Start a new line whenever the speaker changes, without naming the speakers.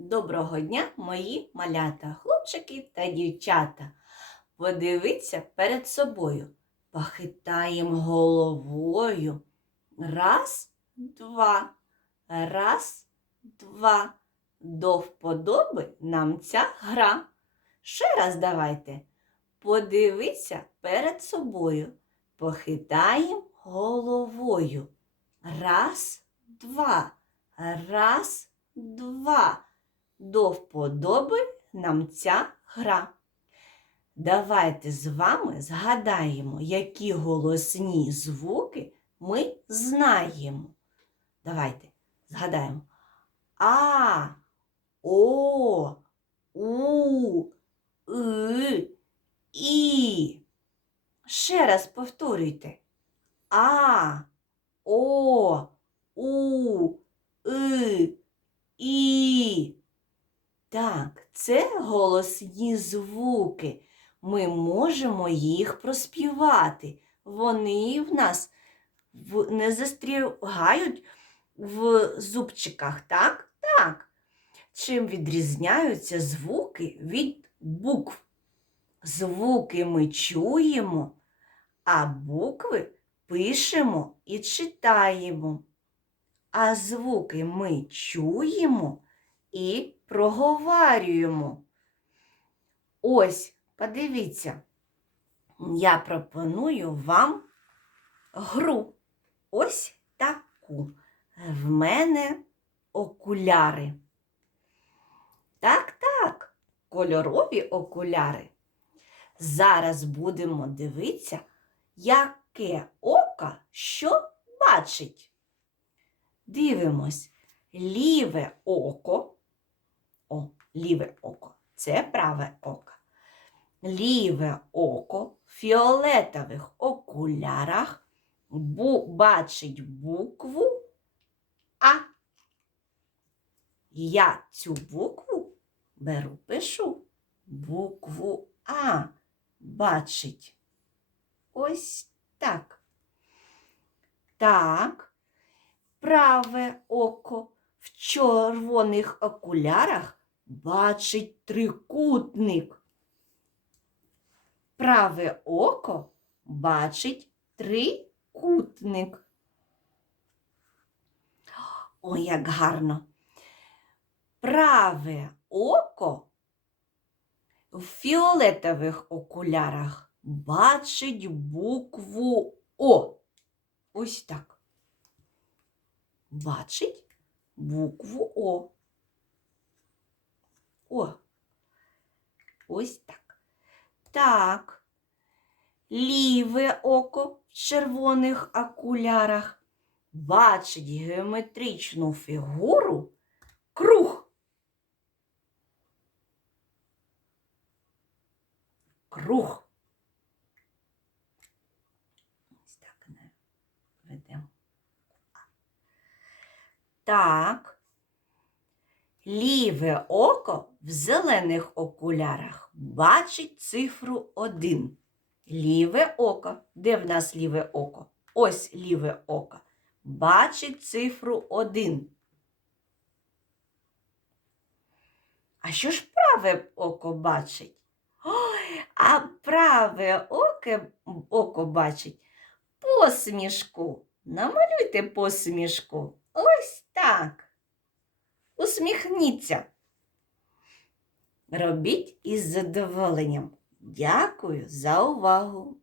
Доброго дня, мої малята, хлопчики та дівчата. Подивіться перед собою. Похитаємо головою. Раз, два. Раз, два. До вподоби нам ця гра. Ще раз давайте. Подивіться перед собою. Похитаємо головою. Раз, два. Раз, два. До вподоби нам ця гра. Давайте з вами згадаємо, які голосні звуки ми знаємо. Давайте згадаємо. А, О, У, И, І. Ще раз повторюйте. А, О, У, И, І. Так, це голосні звуки. Ми можемо їх проспівати. Вони в нас не застрягають в зубчиках, так? Так. Чим відрізняються звуки від букв? Звуки ми чуємо, а букви пишемо і читаємо. А звуки ми чуємо і проговарюємо. Ось, подивіться, я пропоную вам гру. Ось таку. В мене окуляри. Так, так, кольорові окуляри. Зараз будемо дивитися, яке око що бачить. Дивимось, ліве око. О, ліве око. Це праве око. Ліве око в фіолетових окулярах бу- бачить букву А. Я цю букву беру, пишу. Букву А бачить. Ось так. Так. Праве око в червоних окулярах бачить трикутник. Праве око бачить трикутник. Ой, як гарно. Праве око в фіолетових окулярах бачить букву О. Ось так. Бачить букву О. О. Ось так. Так. Ліве око в червоних окулярах бачить геометричну фігуру круг. Круг. Ось так не ведемо. Так. Ліве око в зелених окулярах бачить цифру 1. Ліве око. Де в нас ліве око? Ось ліве око. Бачить цифру 1. А що ж праве око бачить? Ой, а праве око, око бачить посмішку. Намалюйте посмішку. Ось так. Усміхніться. Робіть із задоволенням. Дякую за увагу.